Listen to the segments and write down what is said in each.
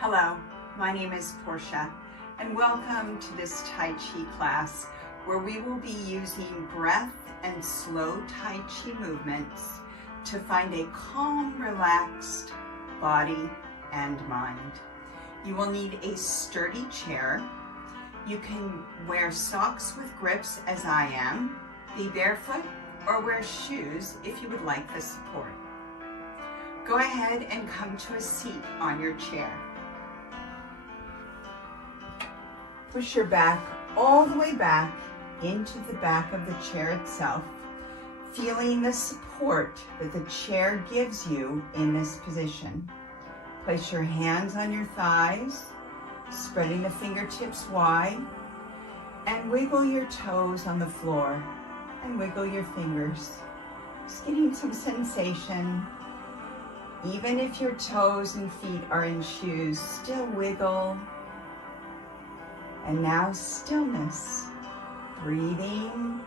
Hello, my name is Portia, and welcome to this Tai Chi class where we will be using breath and slow Tai Chi movements to find a calm, relaxed body and mind. You will need a sturdy chair. You can wear socks with grips as I am, be barefoot, or wear shoes if you would like the support. Go ahead and come to a seat on your chair. Push your back all the way back into the back of the chair itself, feeling the support that the chair gives you in this position. Place your hands on your thighs, spreading the fingertips wide, and wiggle your toes on the floor and wiggle your fingers. Just getting some sensation. Even if your toes and feet are in shoes, still wiggle. And now stillness, breathing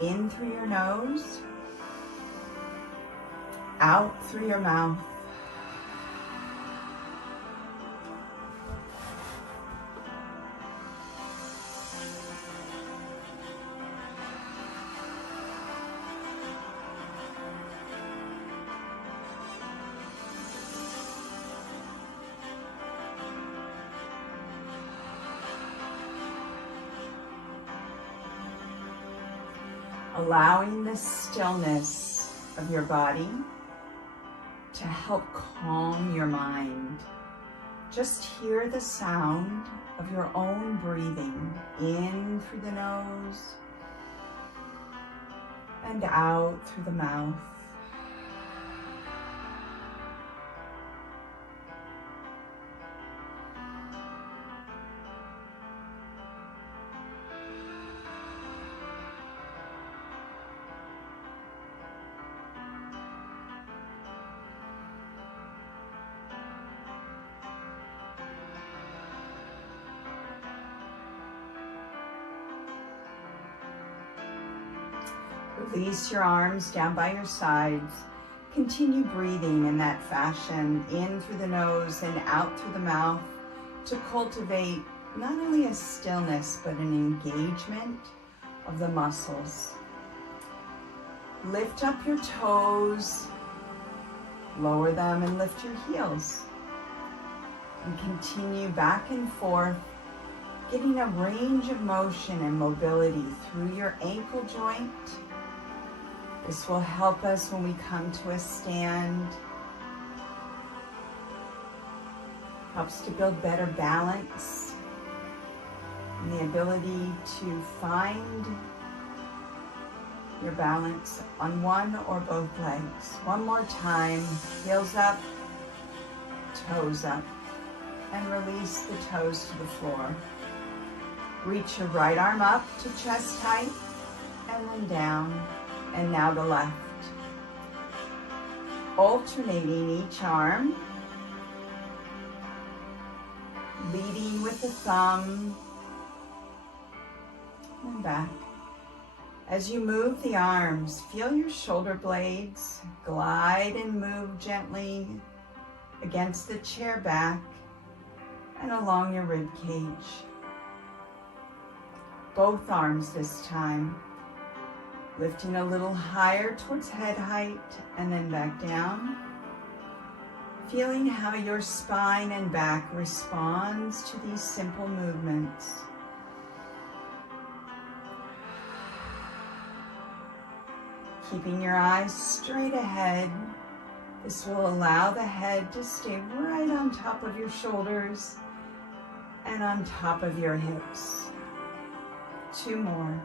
in through your nose, out through your mouth. Allowing the stillness of your body to help calm your mind. Just hear the sound of your own breathing in through the nose and out through the mouth. Release your arms down by your sides. Continue breathing in that fashion, in through the nose and out through the mouth, to cultivate not only a stillness, but an engagement of the muscles. Lift up your toes, lower them and lift your heels. And continue back and forth, getting a range of motion and mobility through your ankle joint. This will help us when we come to a stand. Helps to build better balance and the ability to find your balance on one or both legs. One more time, heels up, toes up, and release the toes to the floor. Reach your right arm up to chest height and then down. And now the left. Alternating each arm. Leading with the thumb and back. As you move the arms, feel your shoulder blades glide and move gently against the chair back and along your rib cage. Both arms this time. Lifting a little higher towards head height and then back down. Feeling how your spine and back responds to these simple movements. Keeping your eyes straight ahead. This will allow the head to stay right on top of your shoulders and on top of your hips. 2 more.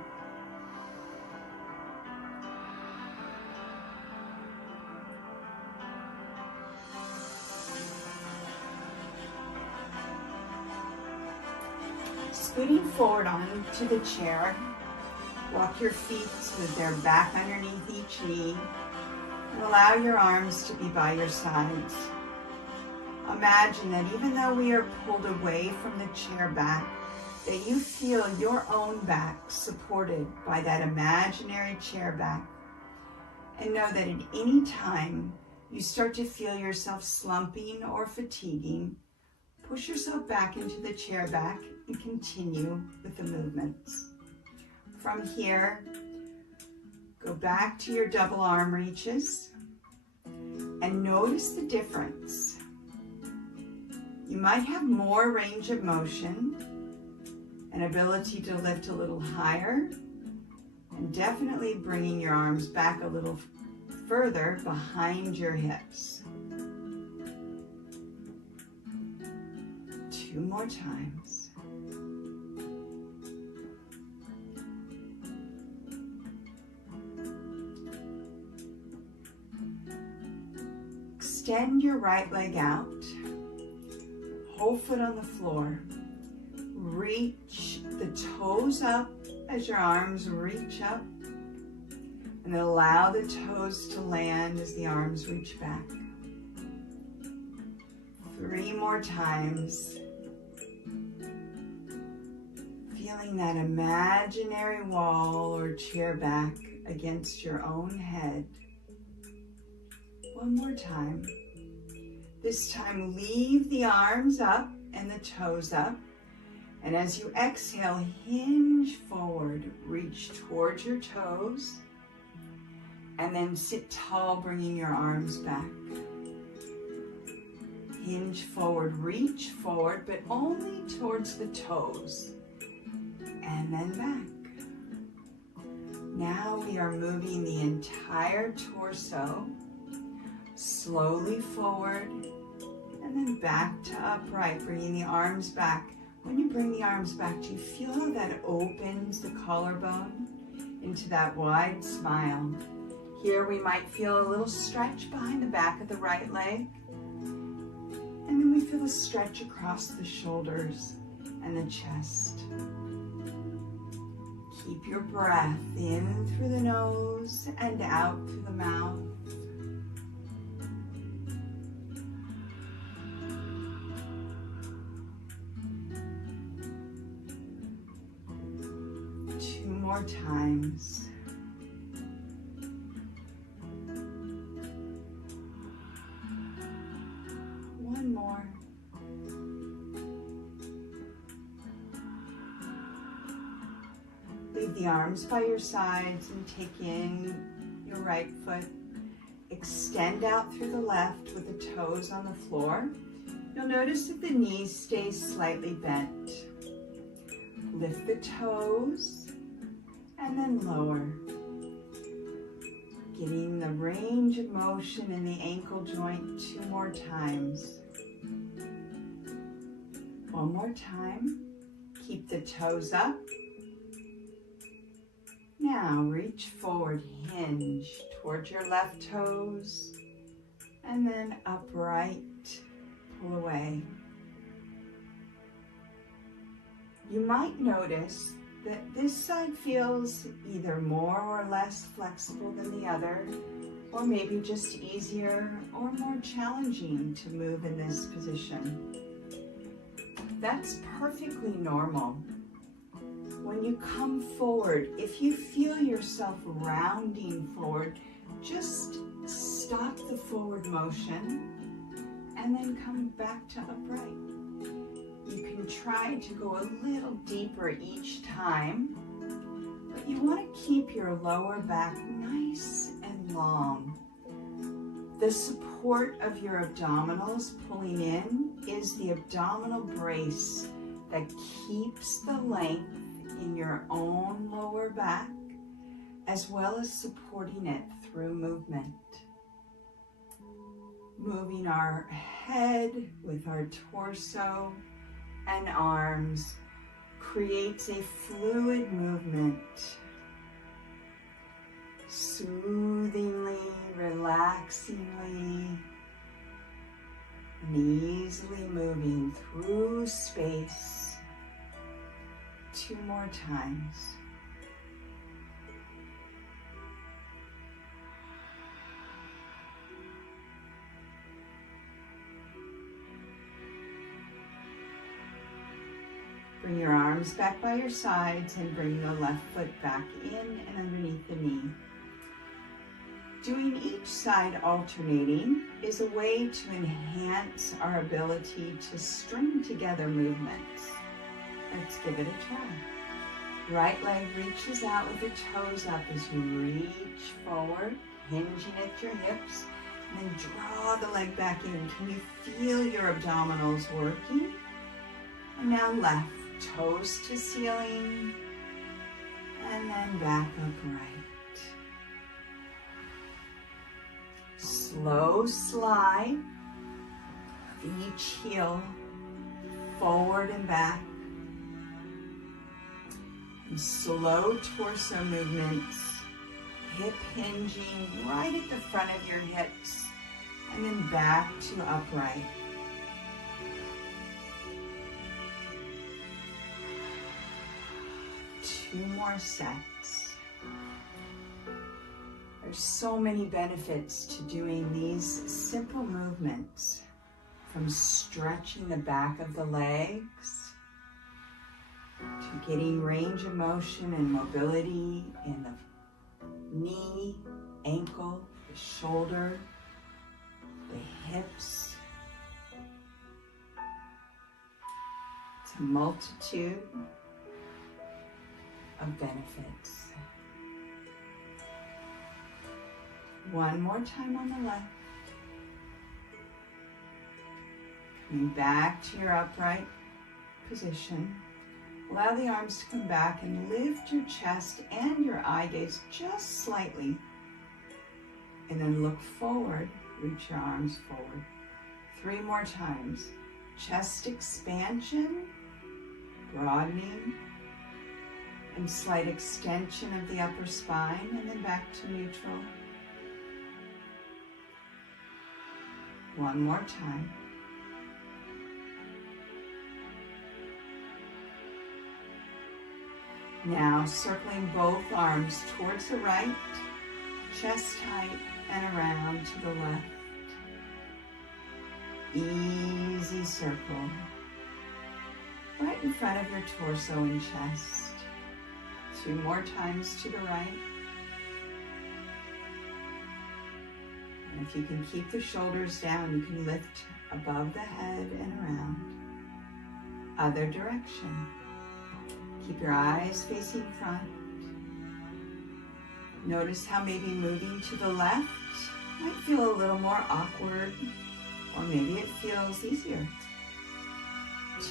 Scooting forward onto the chair, walk your feet so that they're back underneath each knee, and allow your arms to be by your sides. Imagine that even though we are pulled away from the chair back, that you feel your own back supported by that imaginary chair back. And know that at any time you start to feel yourself slumping or fatiguing, Push yourself back into the chair back and continue with the movements. From here, go back to your double arm reaches and notice the difference. You might have more range of motion, an ability to lift a little higher, and definitely bringing your arms back a little further behind your hips. 2 more times. Extend your right leg out, whole foot on the floor. Reach the toes up as your arms reach up, and then allow the toes to land as the arms reach back. 3 more times. Feeling that imaginary wall or chair back against your own head. 1 more time. This time, leave the arms up and the toes up. And as you exhale, hinge forward, reach towards your toes, and then sit tall, bringing your arms back. Hinge forward, reach forward, but only towards the toes, and then back. Now we are moving the entire torso, slowly forward, and then back to upright, bringing the arms back. When you bring the arms back, do you feel how that opens the collarbone into that wide smile? Here we might feel a little stretch behind the back of the right leg. And then we feel a stretch across the shoulders and the chest. Keep your breath in through the nose and out through the mouth. More times. One more. Leave the arms by your sides and take in your right foot. Extend out through the left with the toes on the floor. You'll notice that the knees stay slightly bent. Lift the toes and then lower. Getting the range of motion in the ankle joint 2 more times. 1 more time. Keep the toes up. Now reach forward, hinge towards your left toes, and then upright, pull away. You might notice that this side feels either more or less flexible than the other, or maybe just easier or more challenging to move in this position. That's perfectly normal. When you come forward, if you feel yourself rounding forward, just stop the forward motion and then come back to upright. You can try to go a little deeper each time, but you want to keep your lower back nice and long. The support of your abdominals pulling in is the abdominal brace that keeps the length in your own lower back, as well as supporting it through movement. Moving our head with our torso and arms creates a fluid movement, soothingly, relaxingly, and easily moving through space. 2 more times. Bring your arms back by your sides and bring the left foot back in and underneath the knee. Doing each side alternating is a way to enhance our ability to string together movements. Let's give it a try. Right leg reaches out with the toes up as you reach forward, hinging at your hips, and then draw the leg back in. Can you feel your abdominals working? And now left, toes to ceiling, and then back upright. Slow slide of each heel forward and back. And slow torso movements, hip hinging right at the front of your hips, and then back to upright. Two more sets. There's so many benefits to doing these simple movements, from stretching the back of the legs to getting range of motion and mobility in the knee, ankle, the shoulder, the hips. It's a multitude of benefits. One more time on the left. Coming back to your upright position. Allow the arms to come back and lift your chest and your eye gaze just slightly. And then look forward, reach your arms forward. 3 more times. Chest expansion, broadening, and slight extension of the upper spine, and then back to neutral. One more time. Now circling both arms towards the right, chest height, and around to the left. Easy circle. Right in front of your torso and chest. 2 more times to the right. And if you can keep the shoulders down, you can lift above the head and around. Other direction. Keep your eyes facing front. Notice how maybe moving to the left might feel a little more awkward, or maybe it feels easier.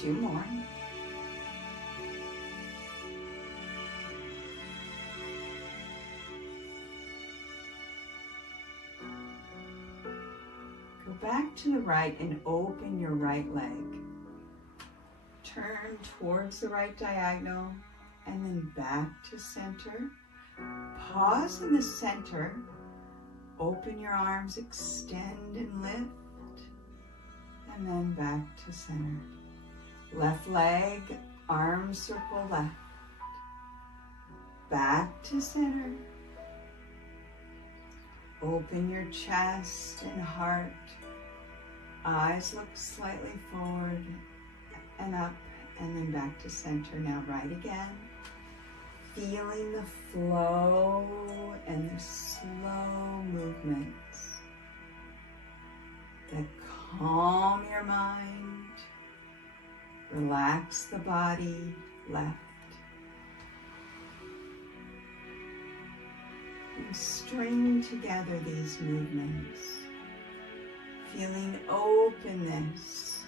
2 more. Go back to the right and open your right leg. Turn towards the right diagonal and then back to center. Pause in the center. Open your arms, extend and lift, and then back to center. Left leg, arms circle left. Back to center. Open your chest and heart. Eyes look slightly forward and up, and then back to center. Now right again. Feeling the flow and the slow movements that calm your mind, relax the body, left. And string together these movements, feeling openness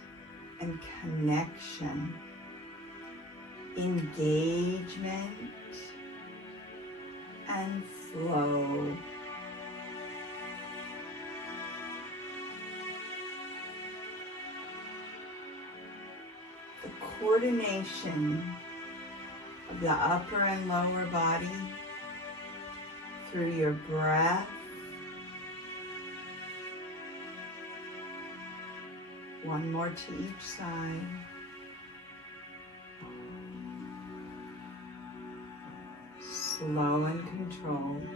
and connection, engagement, and flow. The coordination of the upper and lower body through your breath, one more to each side. Slow and controlled.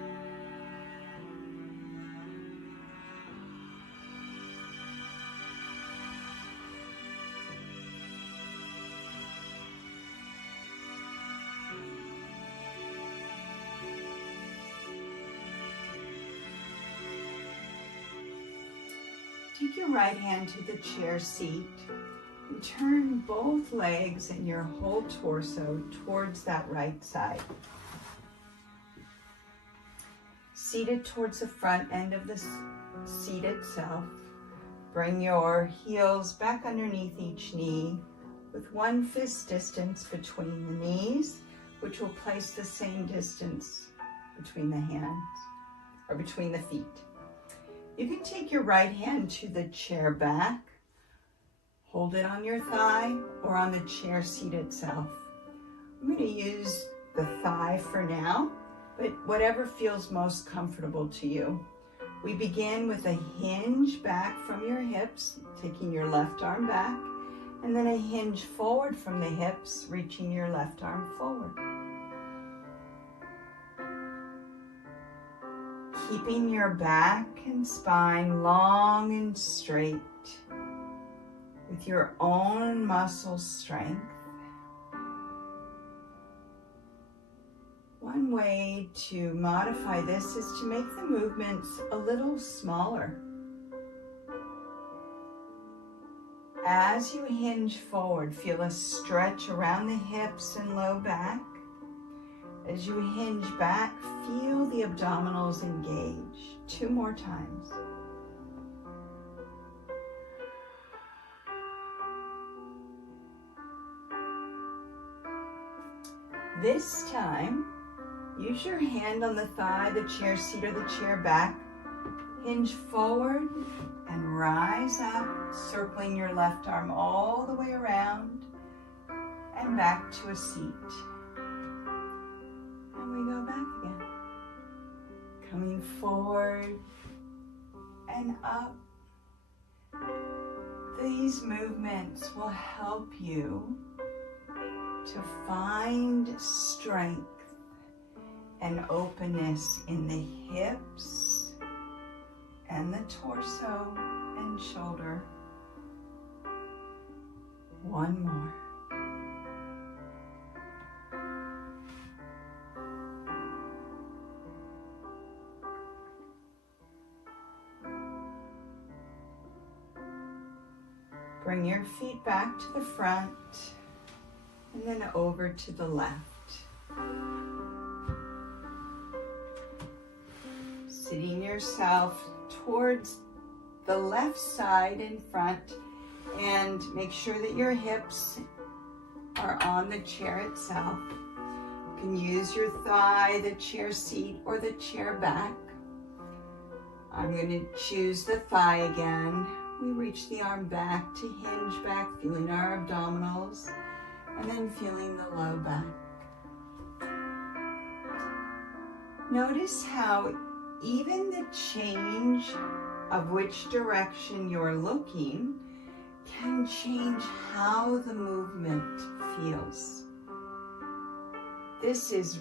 Take your right hand to the chair seat and turn both legs and your whole torso towards that right side. Seated towards the front end of the seat itself, bring your heels back underneath each knee with one fist distance between the knees, which will place the same distance between the hands, or between the feet. You can take your right hand to the chair back, hold it on your thigh or on the chair seat itself. I'm going to use the thigh for now, but whatever feels most comfortable to you. We begin with a hinge back from your hips, taking your left arm back, and then a hinge forward from the hips, reaching your left arm forward. Keeping your back and spine long and straight with your own muscle strength. One way to modify this is to make the movements a little smaller. As you hinge forward, feel a stretch around the hips and low back. As you hinge back, feel the abdominals engage. 2 more times. This time, use your hand on the thigh, the chair seat, or the chair back. Hinge forward and rise up, circling your left arm all the way around and back to a seat. And we go back again. Coming forward and up. These movements will help you to find strength and openness in the hips and the torso and shoulder. 1 more. Bring your feet back to the front and then over to the left. Sitting yourself towards the left side in front, and make sure that your hips are on the chair itself. You can use your thigh, the chair seat, or the chair back. I'm going to choose the thigh again. We reach the arm back to hinge back, feeling our abdominals, and then feeling the low back. Notice how even the change of which direction you're looking can change how the movement feels. This is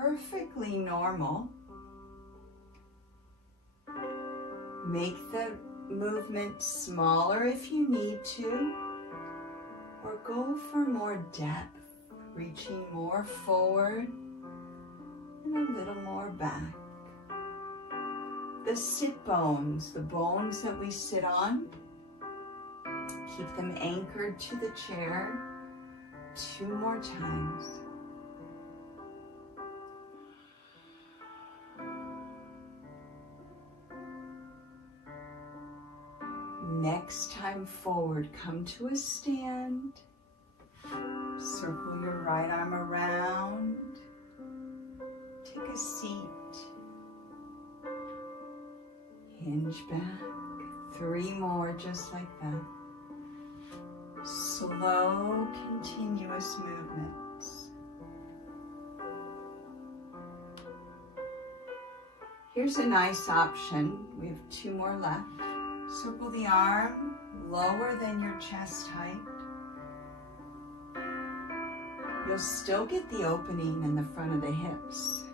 perfectly normal. Make the movement smaller if you need to, or go for more depth, reaching more forward and a little more back. The sit bones, the bones that we sit on, keep them anchored to the chair. 2 more times. Next time forward, come to a stand. Circle your right arm around. Take a seat. Hinge back. 3 more, just like that. Slow, continuous movements. Here's a nice option. We have 2 more left. Circle the arm lower than your chest height. You'll still get the opening in the front of the hips.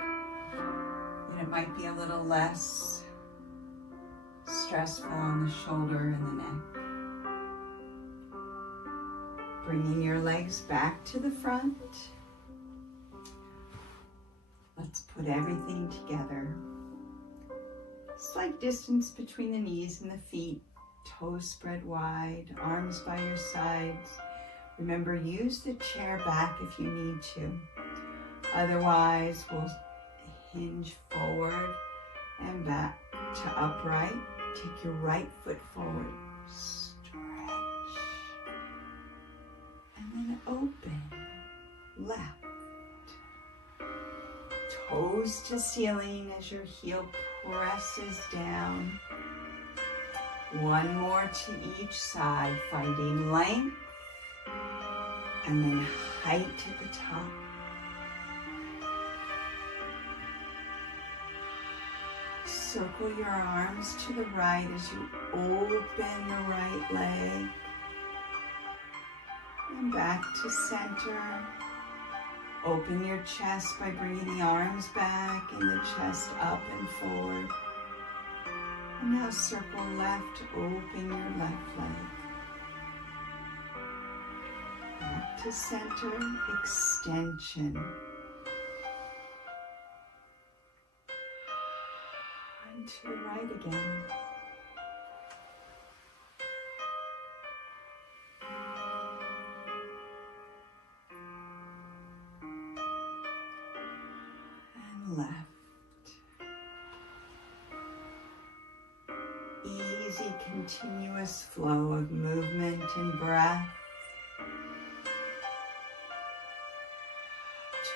And it might be a little less stressful on the shoulder and the neck. Bringing your legs back to the front. Let's put everything together. Slight distance between the knees and the feet, toes spread wide, arms by your sides. Remember, use the chair back if you need to. Otherwise, we'll hinge forward and back to upright. Take your right foot forward, stretch, and then open, left. Toes to ceiling as your heel presses down. One more to each side, finding length and then height at the top. Circle your arms to the right as you open the right leg and back to center. Open your chest by bringing the arms back and the chest up and forward. And now circle left, open your left leg. Back to center, extension. And to the right again. Left. Easy, continuous flow of movement and breath.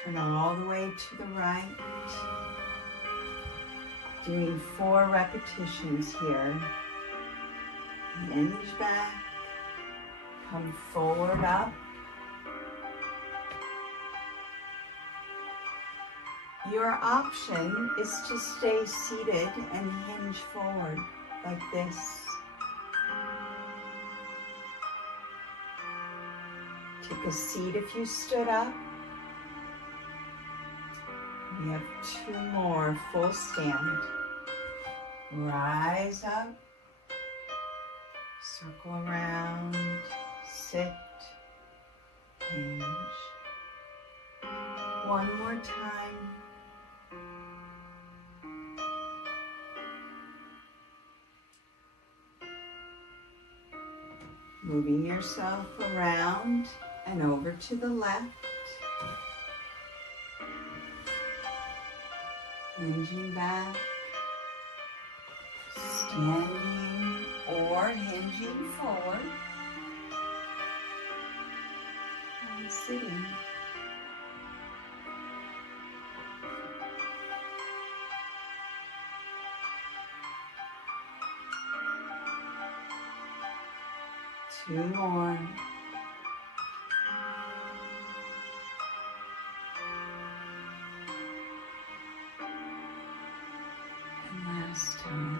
Turn all the way to the right. Doing 4 repetitions here. Hinge back. Come forward up. Your option is to stay seated and hinge forward like this. Take a seat if you stood up. We have 2 more, full stand. Rise up, circle around, sit, hinge. One more time. Moving yourself around and over to the left. Hinging back. Standing or hinging forward. And sitting. Two more. And last time.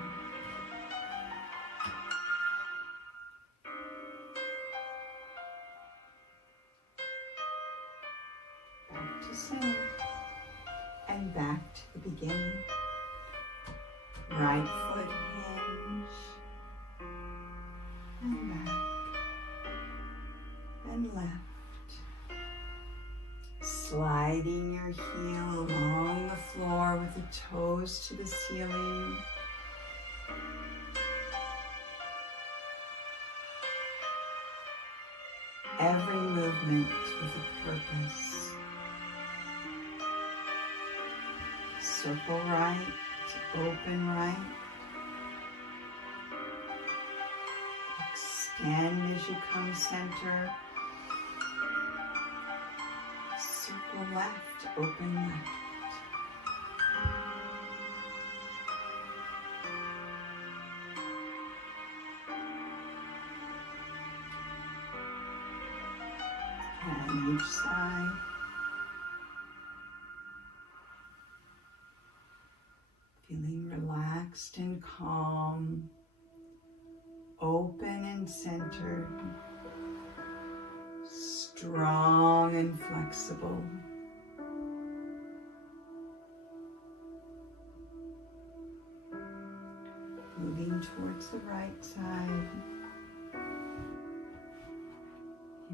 Back to center. And back to the beginning. Right foot hinge. And back. And left. Sliding your heel along the floor with the toes to the ceiling. Every movement with a purpose. Circle right, open right. Extend as you come center. Circle left, open left. And each side. Feeling relaxed and calm, open and centered, strong and flexible. Moving towards the right side.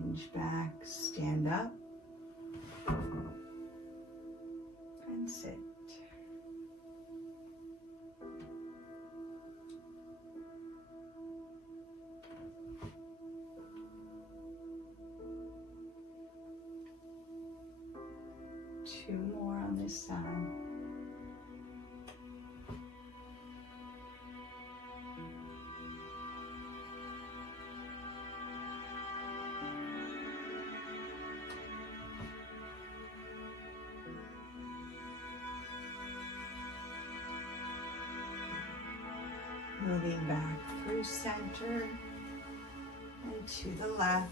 Hinge back, stand up, and sit. 2 more on this side. Moving back through center and to the left.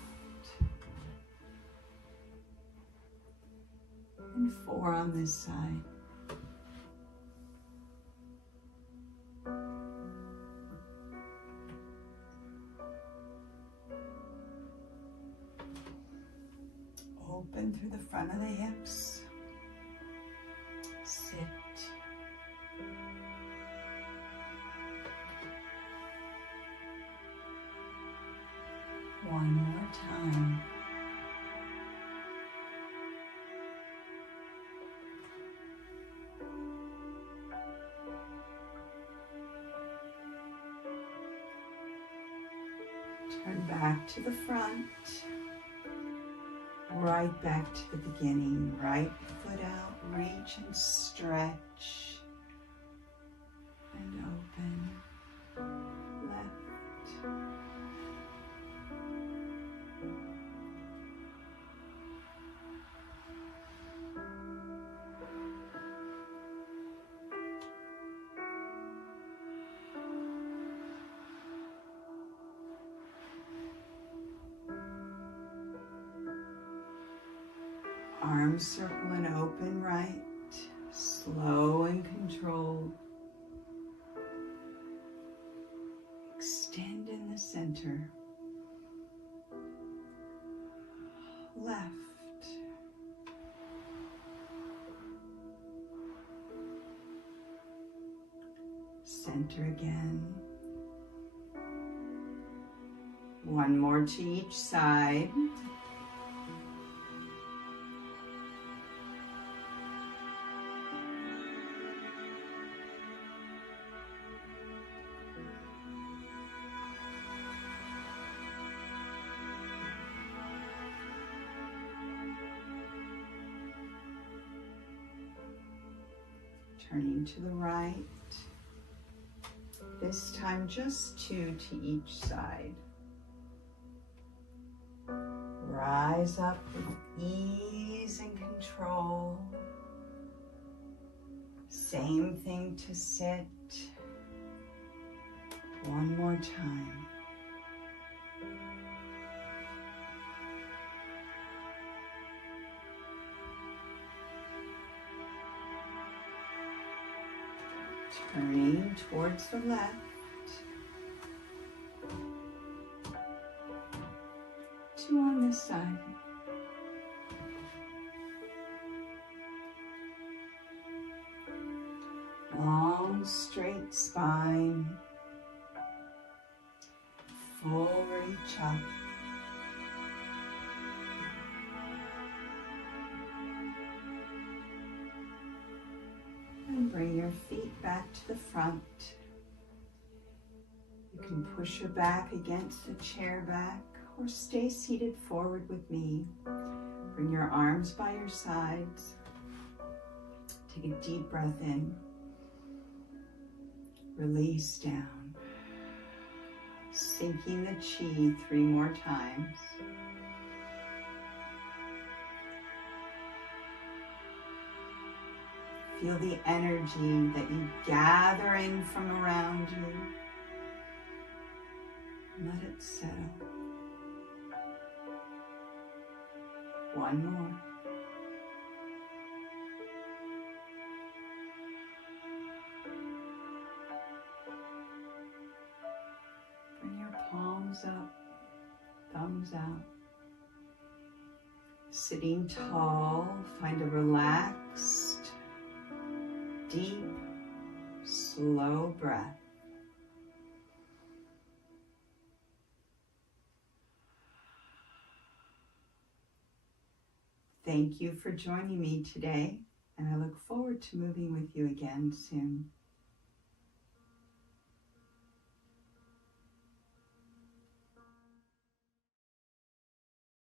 And 4 on this side. Open through the front of the hips. Sit. One more time. Turn back to the front, right back to the beginning, right foot out, reach and stretch, and open, left. Arms circle and open right, slow and controlled. Extend in the center. Left. Center again. One more to each side. Turning to the right, this time just 2 to each side. Rise up with ease and control. Same thing to sit. One more time. Turning towards the left. 2 on this side. Long, straight spine. Full reach up. And bring your feet back to the front. You can push your back against the chair back or stay seated forward with me. Bring your arms by your sides. Take a deep breath in. Release down. Sinking the chi 3 more times. Feel the energy that you gather in from around you. Let it settle. One more. Bring your palms up, thumbs out. Sitting tall, find a relaxed, deep, slow breath. Thank you for joining me today, and I look forward to moving with you again soon.